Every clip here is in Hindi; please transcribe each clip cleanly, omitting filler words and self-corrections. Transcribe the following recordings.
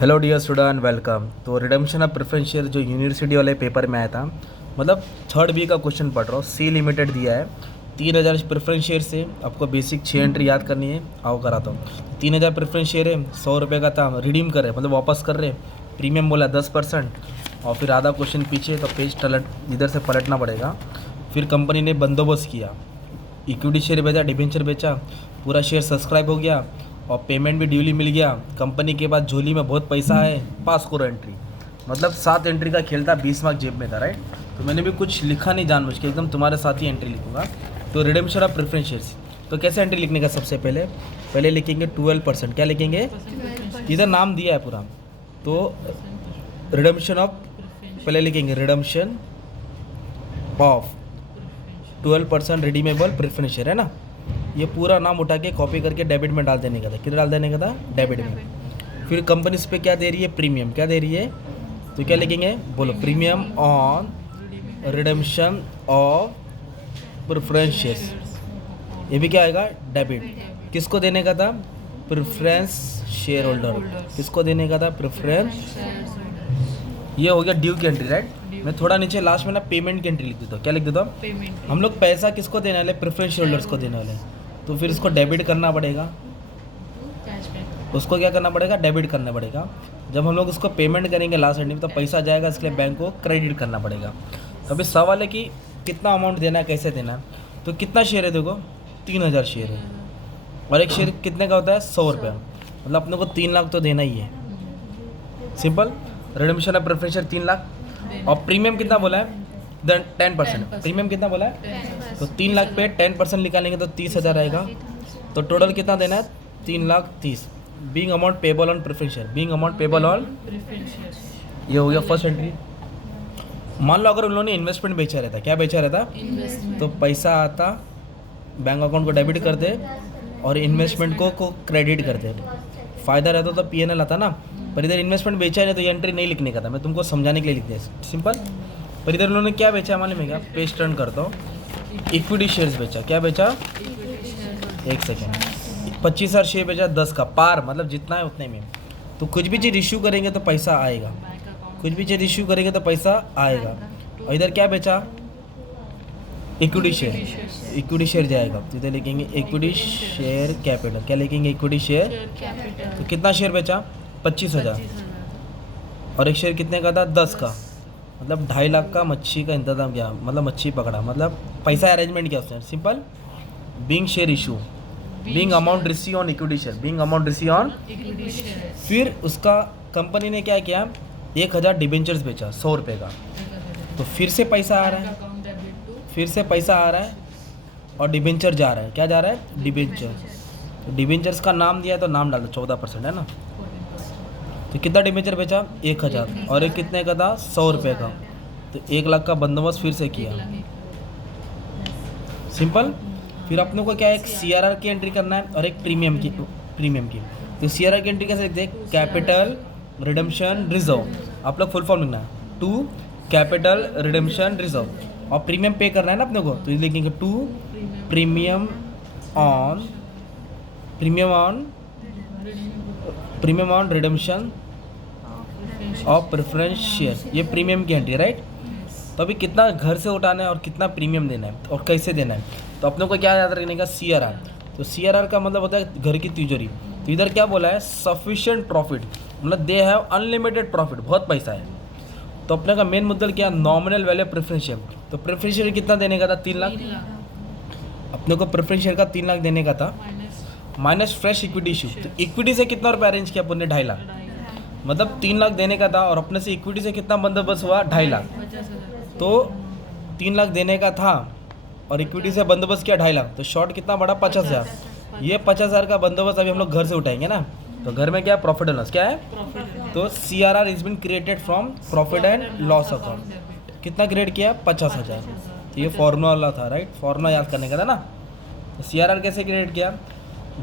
Hello dear student, welcome. तो रिडम्पशन ऑफ प्रेफरेंस शेयर जो यूनिवर्सिटी वाले पेपर में आया था, मतलब थर्ड बी का क्वेश्चन पढ़ रहा हूँ। सी लिमिटेड दिया है 3000 प्रेफरेंस शेयर से आपको बेसिक 6 एंट्री याद करनी है। आओ कराता हूँ। 3000 प्रेफरेंस शेयर है, 100 रुपये का था, रिडीम कर रहे मतलब वापस कर रहे। प्रीमियम बोला 10% और फिर आधा क्वेश्चन पीछे, तो पेज इधर से पलटना पड़ेगा। फिर कंपनी ने बंदोबस्त किया, इक्विटी शेयर बेचा, डिबेंचर बेचा, पूरा शेयर सब्सक्राइब हो गया और पेमेंट भी ड्यूली मिल गया। कंपनी के पास झोली में बहुत पैसा है, पास करो एंट्री। मतलब 7 एंट्री का खेल था, 20 मार्क जेब में था, राइट। तो मैंने भी कुछ लिखा नहीं जानबूझ के, एकदम तुम्हारे साथ ही एंट्री लिखूंगा। तो रिडेम्पशन ऑफ प्रेफरेंस शेयर्स, तो कैसे एंट्री लिखने का? सबसे पहले लिखेंगे 12%। क्या लिखेंगे? इधर नाम दिया है पूरा। तो रिडेम्पशन ऑफ, पहले लिखेंगे redemption of 12% redeemable preference share, है ना। ये पूरा नाम उठा के कॉपी करके डेबिट में डाल देने का था। किधर डाल देने का था? डेबिट में। फिर कंपनी इस पर क्या दे रही है? प्रीमियम। क्या दे रही है? तो क्या लिखेंगे? बोलो, premium on redemption of preference shares. ये भी क्या आएगा? डेबिट। किसको देने का था? Preference share holder. किसको देने का था? प्रेफरेंस। ये हो गया ड्यू की एंट्री, राइट। मैं थोड़ा नीचे लास्ट में ना पेमेंट की एंट्री लिख देता हूँ। क्या लिख देता हूँ? हम लोग पैसा किसको देने वाले? प्रेफरेंस शेयर होल्डर्स को देने वाले। तो फिर इसको डेबिट करना पड़ेगा। उसको क्या करना पड़ेगा? डेबिट करना पड़ेगा। जब हम लोग उसको पेमेंट करेंगे लास्ट एंड में, तो पैसा जाएगा, इसके लिए बैंक को क्रेडिट करना पड़ेगा। तो अभी सवाल है कि कितना अमाउंट देना है, कैसे देना है। तो कितना शेयर है? देखो 3000 शेयर है और एक शेयर कितने का होता है? 100 रुपये। मतलब अपने को 3 लाख तो देना ही है। Simple. Redemption of preference share 3 lakh. और प्रीमियम कितना बोला है? 10%। प्रीमियम कितना बोला है? तो 3 लाख पे 10% निकालेंगे तो 30,000 आएगा। तो टोटल कितना देना है? 3,30,000। Being amount payable on preference share, being amount payable on. ये हो गया फर्स्ट एंट्री। मान लो अगर उन लोगों ने इन्वेस्टमेंट बेचा रहता, क्या बेचा रहता? तो पैसा आता, बैंक अकाउंट को डेबिट कर दे और इन्वेस्टमेंट को क्रेडिट कर दे। फ़ायदा रहता तो पीएनएल आता ना। पर इधर इन्वेस्टमेंट बेचा है तो ये एंट्री नहीं लिखने का था, मैं तुमको समझाने के लिए लिख दिया सिंपल। पर इधर उन्होंने क्या बेचा मालूम है क्या? पेज टर्न करता हूँ। इक्विटी शेयर्स बेचा। क्या बेचा? एक सेकेंड। 25,000 शेयर बेचा 10 का पार, मतलब जितना है उतने में। तो कुछ भी चीज़ इश्यू करेंगे तो पैसा आएगा, कुछ भी चीज़ इश्यू करेंगे तो पैसा आएगा। और इधर क्या बेचा? Equity share. इक्विटी शेयर जाएगा तो इधर लिखेंगे इक्विटी शेयर कैपिटल। क्या लिखेंगे? Equity share. तो कितना शेयर बेचा? 25,000। और एक शेयर कितने का था? 10 का। मतलब 2.5 लाख का मच्छी का इंतजाम किया, मतलब मच्छी पकड़ा, मतलब पैसा अरेंजमेंट किया उसने। Simple. Being share issue, being amount receive on equity share, being amount receive on. फिर उसका कंपनी ने क्या किया? 1000 डिबेंचर्स बेचा 100 रुपये का। तो फिर से पैसा आ रहा है, फिर से पैसा आ रहा है और डिबेंचर जा रहा है। क्या जा रहा है? डिबेंचर। तो डिबेंचर्स का नाम दिया है तो नाम डाल दो, 14% है ना। तो कितना डिबेंचर बेचा? 1000। और एक कितने का था? 100 रुपये का। तो 1 लाख का बंदोबस्त फिर से किया। सिंपल। फिर अपनों को क्या है? एक सीआरआर की एंट्री करना है और एक प्रीमियम की। तो सीआरआर की एंट्री कैसे लिखते हैं? Capital redemption reserve. आप लोग फुल फॉर्म लिखना है, टू कैपिटल रिडेम्पशन रिजर्व। और प्रीमियम पे करना है ना अपने को, तो ये लिखेंगे to premium on redemption of preference share. ये प्रीमियम की एंट्री, राइट। तो अभी कितना घर से उठाना है और कितना प्रीमियम देना है और कैसे देना है, तो अपने को क्या याद रखने का? सीआरआर। तो सीआरआर का मतलब होता है घर की तिजोरी। तो इधर क्या बोला है? सफिशिएंट प्रॉफिट, मतलब दे हैव अनलिमिटेड प्रॉफिट, बहुत पैसा है। तो अपने का मेन मुद्दा क्या? Nominal value preference share. तो प्रेफरेंस शेयर कितना देने का था? 3 लाख। अपने को प्रेफरेंस शेयर का 3 लाख देने का था, माइनस फ्रेश इक्विटी इशू। तो इक्विटी से कितना रुपये अरेंज किया अपने? 2.5 लाख। मतलब 3 लाख देने का था और अपने से इक्विटी से कितना बंदोबस्त हुआ? 2.5 लाख। तो 3 लाख देने का था और इक्विटी से बंदोबस्त किया 2.5 लाख। तो शॉर्ट कितना बढ़ा? 50,000। ये 50,000 का बंदोबस्त अभी हम लोग घर से उठाएंगे ना। तो घर में क्या? Profit and loss. क्या है? तो CRR is been created from profit and loss account. कितना क्रिएट किया? 50,000। तो ये फॉर्मूला था, राइट। फॉर्मूला याद करने का था ना। तो सीआरआर कैसे क्रिएट किया?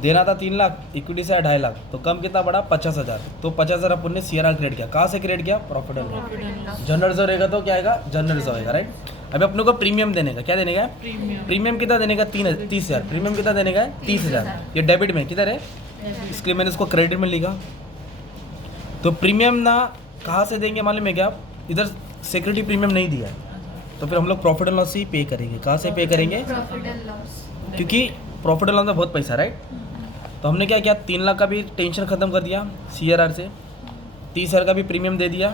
देना था 3 लाख, इक्विटी से 2.5 लाख, तो कम कितना बढ़ा? 50,000। तो 50,000 अपन ने सीआरआर क्रिएट किया। कहाँ से क्रिएट किया? Profit and loss. General reserve रहेगा तो क्या आएगा? जनरल रिजर्व आएगा, राइट। अभी अपने को प्रीमियम देने का, क्या देने का? प्रीमियम कितना देने का? 30,000। प्रीमियम कितना देने का? 30,000। ये डेबिट में किधर है? इसके लिए मैंने इसको क्रेडिट में लिखा। तो प्रीमियम ना कहाँ से देंगे मालूम है क्या? इधर सिक्योरिटी प्रीमियम नहीं दिया है, तो फिर हम लोग प्रॉफिट एंड लॉस से ही पे करेंगे। कहाँ से पे करेंगे? Profit and loss. क्योंकि प्रॉफिट एंड लॉस में बहुत पैसा, राइट? तो हमने क्या किया, 3 लाख का भी टेंशन ख़त्म कर दिया CRR से, 30,000 का भी प्रीमियम दे दिया,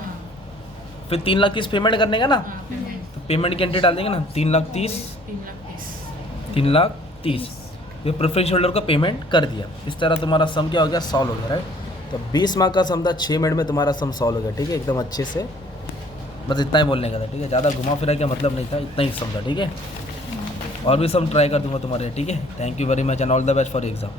फिर 3 लाख 30 पेमेंट करने का ना, तो पेमेंट की एंट्री डाल देंगे ना, 3,30,000, 3,30,000, ये प्रेफरेंस होल्डर को पेमेंट कर दिया। इस तरह तुम्हारा सम क्या हो गया, सॉल्व हो गया, राइट? तो 20 मार्क का सम था, 6 मिनट में तुम्हारा सम सॉल्व हो गया, ठीक है, एकदम अच्छे से। बस इतना ही बोलने का था, ठीक है, ज़्यादा घुमा फिरा का मतलब नहीं था, इतना ही सम था, ठीक है। और भी सम ट्राई कर दूंगा तुम्हारे, ठीक है। Thank you very much and all the best for exam.